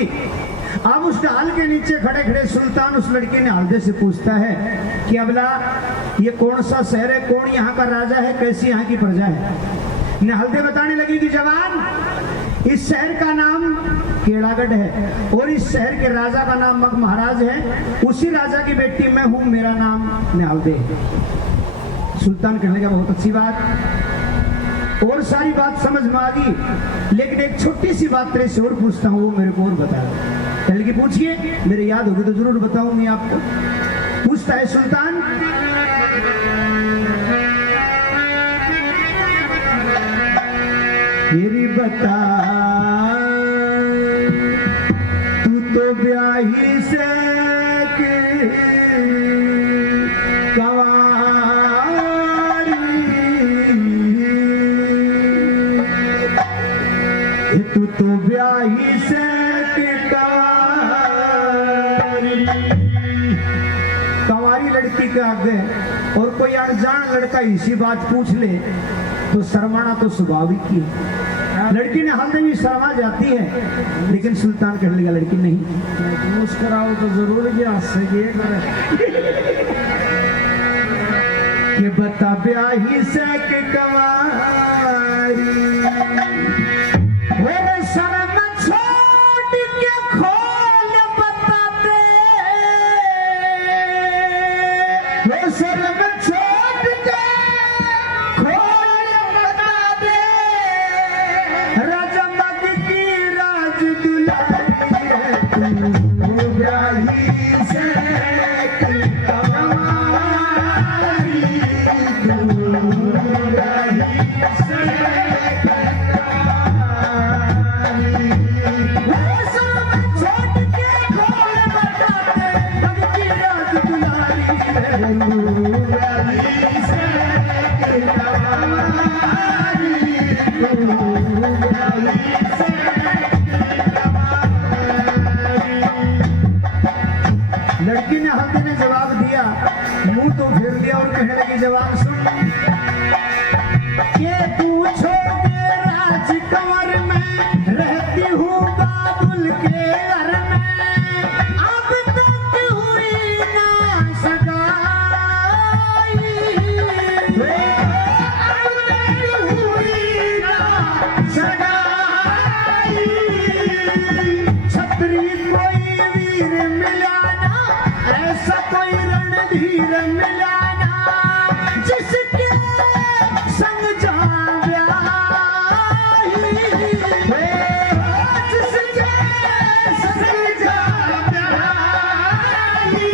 अब उस ढाल के नीचे खड़े खड़े सुल्तान उस लड़के निहालदे से पूछता है कि अबला ये कौन सा शहर है, कौन यहाँ का राजा है, कैसी यहाँ की प्रजा है? निहालदे बताने लगी कि जवान, इस शहर का नाम केलागढ़ है और इस शहर के राजा का नाम मग महाराज है। उसी राजा की बेटी मैं हूं, मेरा नाम निहालदे है। सुल्तान कहने लगा बहुत अच्छी बात, और सारी बात समझ में आ गई, लेकिन एक छोटी सी बात तेरे से और पूछता हूं, वो मेरे को और बता। कहने लगी पूछिए, मेरे याद होगी तो जरूर बताऊंगी आपको। पूछता है सुल्तान, मेरी बता तू तो ब्याही से कवारी, तू तो ब्याही से कवारी लड़की के आगे और कोई अनजान लड़का इसी बात पूछ ले तो शर्माना तो स्वाभाविक ही है। लड़की ने हाल में भी शर्मा जाती है, लेकिन सुल्तान कहने लगा लड़की नहीं, मुस्कुराओ तो जरूर गया से ये कि बता ब्याही से के कवारी, शर्म छोड़ के खोल बता दे, शर्म छोड़ के ब्याही कंवर में रहती हूँ बाबुल के घर में, अब तक हुई ना सगाई, अब तक हुई ना सगाई। छतरी कोई वीर मिला ना, ऐसा कोई रणधीर मिला ना, जिसके संग जा ब्याही, जिसके संग जा ब्याही।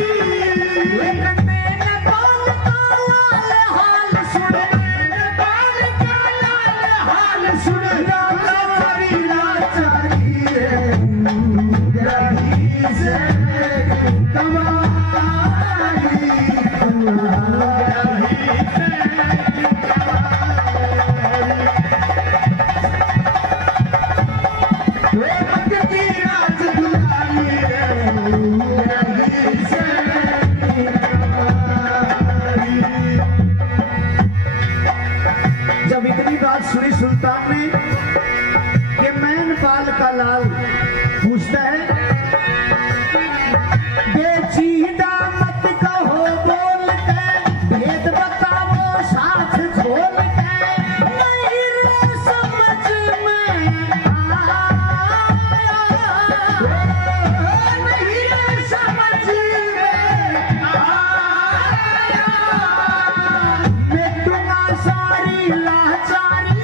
लेकिन मैंने बाल का लाल हाल सुन, मैंने बाल का लाल हाल सुन, लाचारी लाचारी रे रही से कमाई, जब इतनी बात सुनी सुल्तान ने कि मैनपाल का लाल पूछता है, बेचीदा मत कहो बोल के, भेद बताओ साथ खोल के, नहीं रे समझ में आया, नहीं रे समझ में आया। मिटूंगा सारी लाचारी,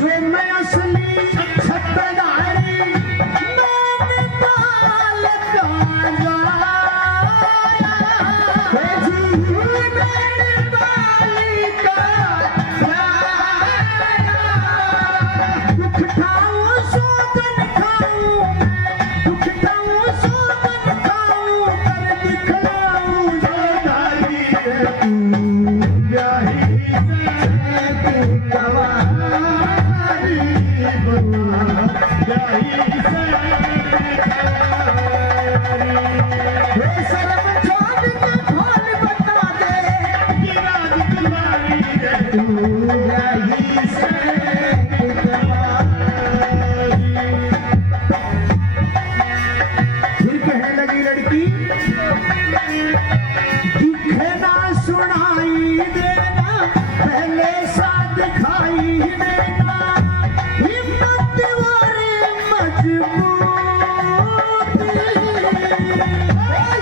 जो मैं असली छत्रधारी, मैंने पाल का लाया, जी मैंने पाल का लाया। दुख ठाऊं सोगन खाऊं मैं, दुख ठाऊं सोगन खाऊं, कर दिखलाऊं जोधारी रे तू ब्याही से कवारी, ब्याही से हे शर्म छोड़ के खोल बता दे, गिराज तुम्हारी रे तू ब्याही से कवारी। फिर कहने लगी लड़की, दिखे ना सुनाई देना, पहले सा दिखाई देना, हिम्मत और मजबूती,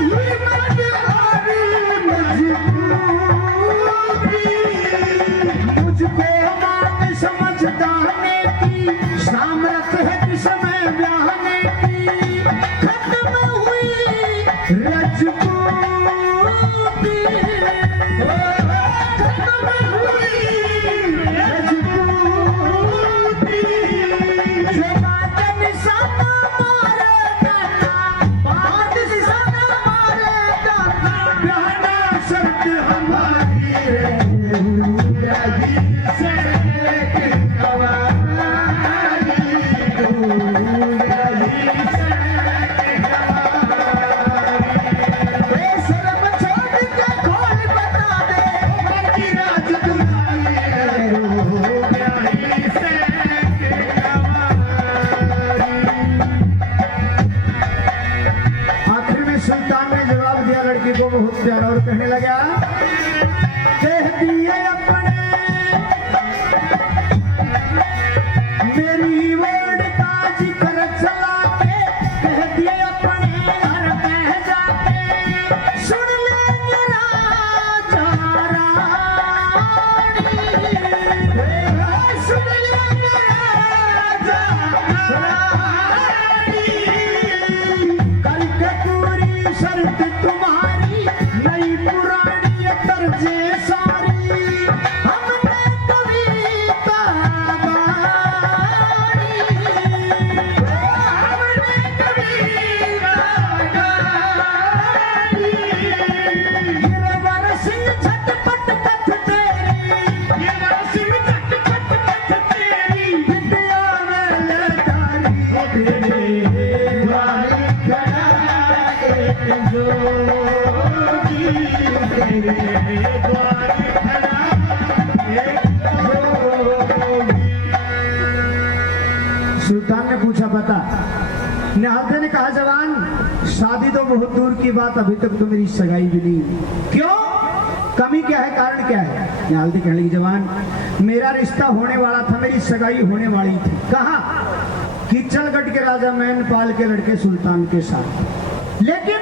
हिम्मत और मजबूती। मुझको बात समझदाने की, सामर्थ्य है किसमें ब्याहने की, खत्म हुई रजपूती, खत्म हुई रजपूती। जो बात निशाना मारे दाता, बात निशाना मारे दाता, ब्याहना शर्त हमारी है, ब्याही से कवारी, ब्याही से कवारी। ए शर्म छोड़ के खोल बता दे, बाकी राज तुम्हारी है, ब्याही से कवारी। आखिर में सुल्तान ने जवाब दिया लड़की को बहुत प्यारा और कहने लगा, कह दिए अपने मेरी वर्ड का जिक्र चला के, कह दिए अपने घर कह जाके, सुन लेंगे राजा रानी, सुन लेंगे राजा रानी। करके पूरी शर्त तुम्हारी, नई पुरानी ये तर्जे सारी, हमने कविता गाई, हमने कविता गाई। गिरवर सिंह झटपट कथ तेरी, गिरवर सिंह झटपट कथ तेरी, विद्या में लटारी, तेरे द्वार खड़ा एक जोगी, तेरे द्वार खड़ा एक जोगी। सुल्तान ने पूछा बता। निहालते ने कहा जवान शादी तो बहुत दूर की बात, अभी तक तो मेरी सगाई भी नहीं। क्यों, कमी क्या है, कारण क्या है? निहालते कहने लगी जवान मेरा रिश्ता होने वाला था, मेरी सगाई होने वाली थी। कहा? किचलगढ़ के राजा मैनपाल के लड़के सुल्तान के साथ, लेकिन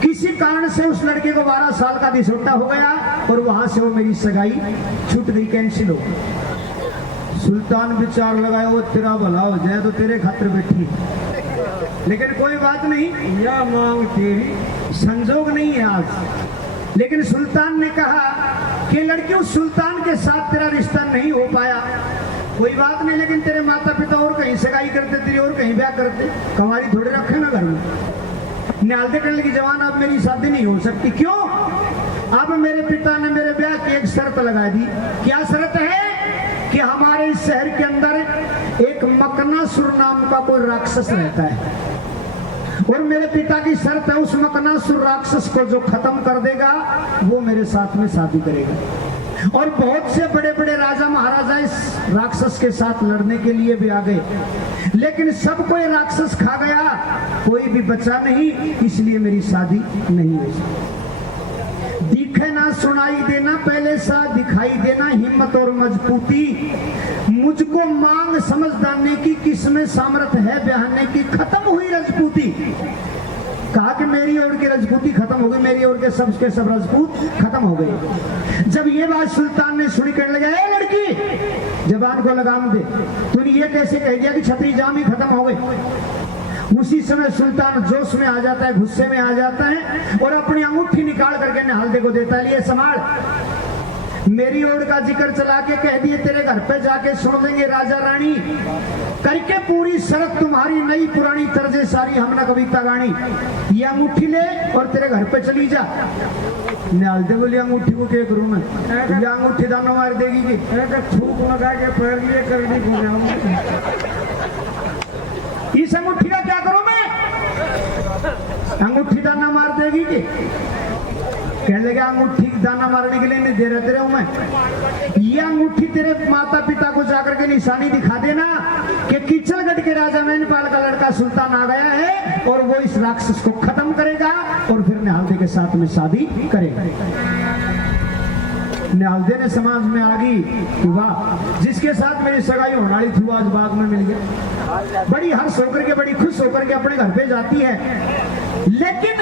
किसी कारण से उस लड़के को 12 साल का दिसोटा हो गया और वहां से वो मेरी सगाई छूट गई, कैंसिल हो गई। सुल्तान विचार लगाया वो तेरा भला हो जाए तो तेरे खातिर बैठी, लेकिन कोई बात नहीं, यह मांग तेरी, संजोग नहीं है आज। लेकिन सुल्तान ने कहा कि लड़की उस सुल्तान के साथ तेरा रिश्ता नहीं हो पाया, कोई बात नहीं, लेकिन तेरे माता पिता और कहीं सगाई करते, तेरी और कहीं ब्याह करते, कमारी थोड़े रखे ना घर में। निहालते कहने लगी जवान अब मेरी शादी नहीं हो सकती। क्यों? अब मेरे पिता ने मेरे ब्याह की एक शर्त लगा दी। क्या शर्त है? कि हमारे इस शहर के अंदर एक मकनासुर नाम का कोई राक्षस रहता है, और मेरे पिता की शर्त है उस मकनासुर राक्षस को जो खत्म कर देगा वो मेरे साथ में शादी करेगा। और बहुत से बड़े बड़े राजा महाराजा इस राक्षस के साथ लड़ने के लिए भी आ गए, लेकिन सबको ये राक्षस खा गया, कोई भी बचा नहीं, इसलिए मेरी शादी नहीं हो सकती। दिखे ना सुनाई देना, पहले सा दिखाई देना, हिम्मत और मजबूती, मुझको मांग समझदारने की, किसमें सामर्थ्य है ब्याहने की, खत्म हुई राजपूती। कहा कि मेरी ओर की राजपूती खत्म हो गई, मेरी ओर के सब राजपूत खत्म हो गए। जब ये बात सुल्तान ने सुनी, कहने लगा ए लड़की जबान को लगाम दे, तूने ये कैसे कह दिया कि छतरी जाम ही खत्म हो गई? उसी समय सुल्तान जोश में आ जाता है, गुस्से में आ जाता है और अपनी अंगूठी निकाल करके निहालते को देता है, लिए संभाल। मेरी ओर का जिक्र चला के कह दिए तेरे घर पे जाके सुन लेंगे राजा रानी, करके पूरी शरत तुम्हारी नई पुरानी तर्जे सारी हमने कविता गानी, ये अंगूठी ले और तेरे घर पे चली जा। निहालते बोली अंगूठी को क्या करूं मैं? ये अंगूठी दाना मार देगी कि थूक लगा के पैर लिए करनी इस अंगूठी का क्या करूं मैं? अंगूठी दाना मार देगी कि? कहने लगे अंगूठी दाना मारने के लिए नहीं दे रहे हूं मैं, ये अंगूठी तेरे माता पिता को जाकर के निशानी दिखा देना कि किचलगढ़ के राजा मैनपाल का लड़का सुल्तान आ गया है और वो इस राक्षस को खत्म करेगा और फिर निहालते के साथ में शादी करेगा। निहालते ने समाज में आ गई कि वाह, जिसके साथ मेरी सगाई होने वाली थी वो आज बाग में मिल गया। बड़ी हर्ष होकर के, बड़ी खुश होकर के अपने घर पे जाती है, लेकिन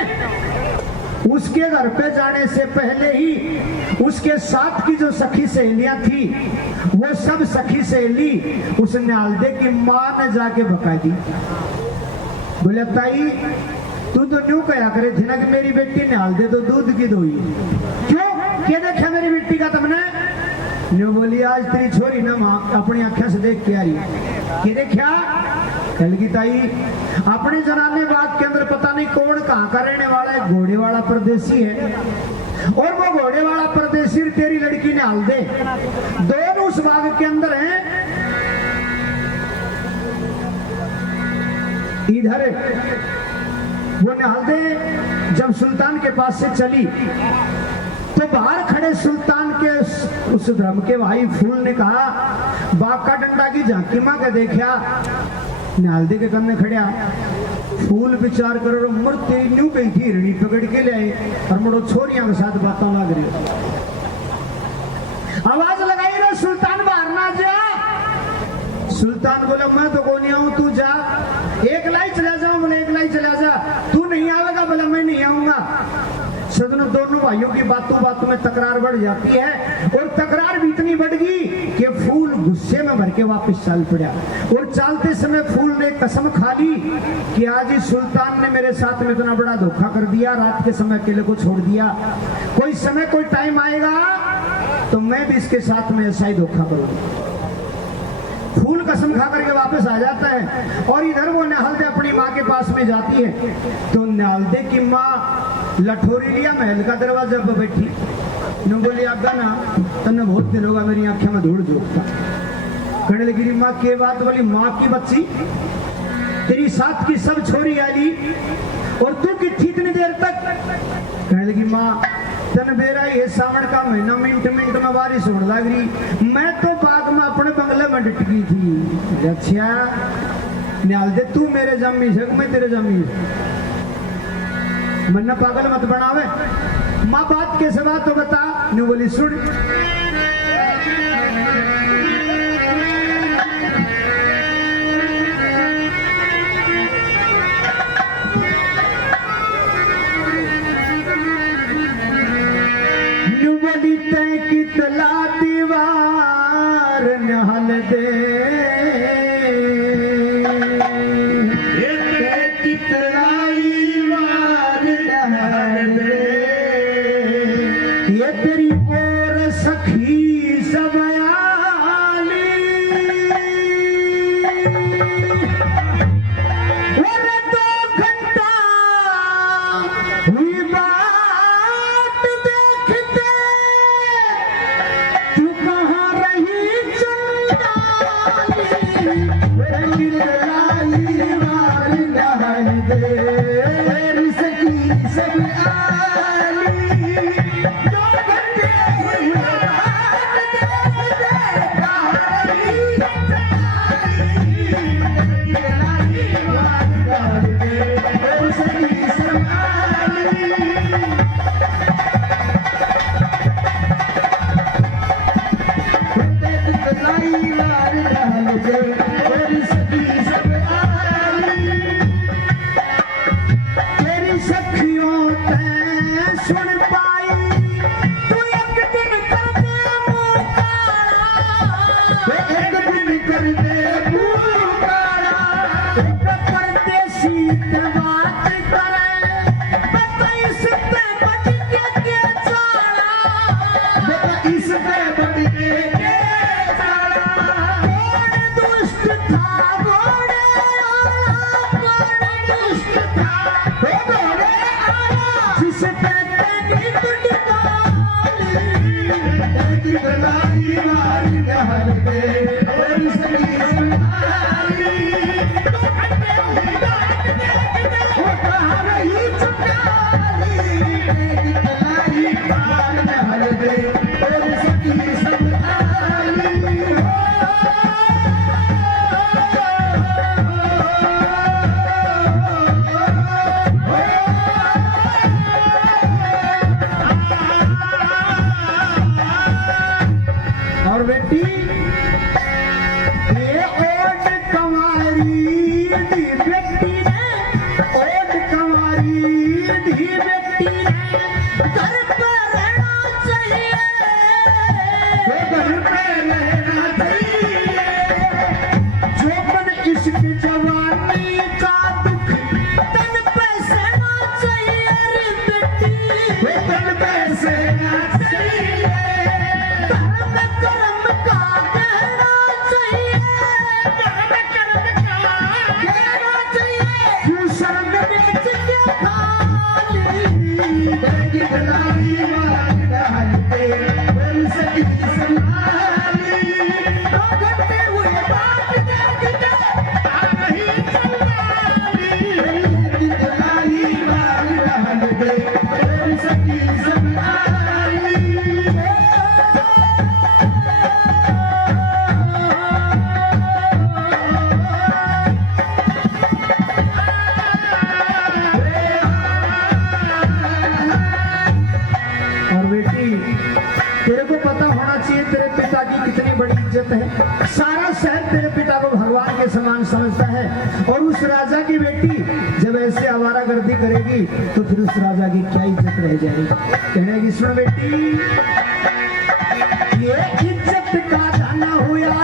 उसके घर पे जाने से पहले ही उसके साथ की जो सखी सहेलियां थी वो सब सखी सहेली उस निहालते की मां ने जाके भगा दी। बोले ताई तू तो न्यू कहा करे थी ना कि मेरी बेटी निहालते तो दूध की दोई, क्यों क्या देखा मेरी बेटी का तुमने? न्यू बोली आज तेरी छोरी ना मां अपनी आंखें से देख के आई, क्या देखा? कल की ताई अपने जनाने बाग के अंदर पता नहीं कौन कहां का रहने वाला है, घोड़े वाला परदेसी है, और वो घोड़े वाला परदेसी तेरी लड़की निहालते दोनों उस बाग के अंदर हैं। इधर वो निहालते जब सुल्तान के पास से चली तो बाहर खड़े सुल्तान के उस धर्म के भाई फूल ने कहा बाग का डंडा की झांकी मां के देखा। निहालते के कन्ने खड़िया फूल विचार करो मूर्ति न्यू गई थी, हिरणी पकड़ के ले आए और मोड़ो छोरियां के साथ बातें लग रही, आवाज लगाई रे सुल्तान बाहर ना जा। सुल्तान बोला मैं तो कौन आऊं, तू जा, एक लाई चला जाऊं, बोले एक लाई चला जा, तू नहीं आवेगा, बोला मैं नहीं आऊंगा। सदनों दोनों भाइयों की बातों में तकरार बढ़ जाती है और तकरार भी इतनी बढ़ गई कि फूल गुस्से में भर के वापस चल पड़ा। और चलते समय फूल ने कसम खा ली कि आज ही सुल्तान ने मेरे साथ में इतना बड़ा धोखा कर दिया, रात के समय अकेले को छोड़ दिया, कोई समय कोई टाइम आएगा तो मैं भी इसके साथ में ऐसा ही धोखा करूंगा। फूल कसम खा करके वापस आ जाता है और इधर वो निहालते अपनी माँ के पास में जाती है तो निहालते की माँ लठोरी लिया महल का दरवाजा पर बैठी, न बोली आगा ना तन्ने बहुत दिन होगा मेरी आंखें में धूल झोंकता। कहने लगी माँ के बात? बोली माँ की बच्ची तेरी साथ की सब छोरी आली और तू कितनी इतनी देर तक? कहने लगी माँ तन बेरा ये सावन का महीना मिनट मिनट में बारिश होने लग रही, मैं तो बाग में अपने बंगले में डटकी थी। अच्छा न्याल दे तू मेरे जम्मी है मैं तेरे जम्मी है मन्ना पागल मत बनावे माँ बात कैसे बात तो बता न्यू बोली सुन न्यू बोली तय की तला दीवार नहल दे ये तेरी और सखी सबयाली और 2 घंटा हुई बात देखते तू कहाँ रही चंडाली लाई मार नहल दे तेरी सखी सबयाली तेरी सखियों ते सुन पाई तू एक दिन कर दे मुकारा एक दिन कर दे मुकारा एक परदेसी ते बात करे बता इससे बच के चारा बता इससे बच के चारा कौन दुष्ट था घोड़े कौन दुष्ट था जिसे कहते नींद निकाली मार नहल दे और सही संभाली 2 घंटे हुई बात देखते वो कहाँ रही चंडाली निकलाई मार नहल दे और सही संभाली और बेटी ये ओट कमारी दी बेटी ने ओट कमारी दी बेटी ने घर पे रहना चाहिए घर पे रहना चाहिए जो मन इश्क जवानी का दुख तन पे सहना चाहिए रे बेटी तन पे सहना चाहिए कर्म का कहना चाहिए क्यों शर्म बेच के खाली मार नहल दे और सही संभाली 2 घंटे हुए बात देखते आ रही चंडाली मार नहल दे और सही संभाली और बेटी तेरे को पता होना चाहिए तेरे पिता की कितनी बड़ी इज्जत है सारा शहर तेरे पिता को भगवान के समान समझता है और उस राजा की बेटी जब ऐसे आवारागर्दी करेगी तो फिर उस राजा की क्या इज्जत रह जाएगी कहने की सुन बेटी ये इज्जत का दाना हुआ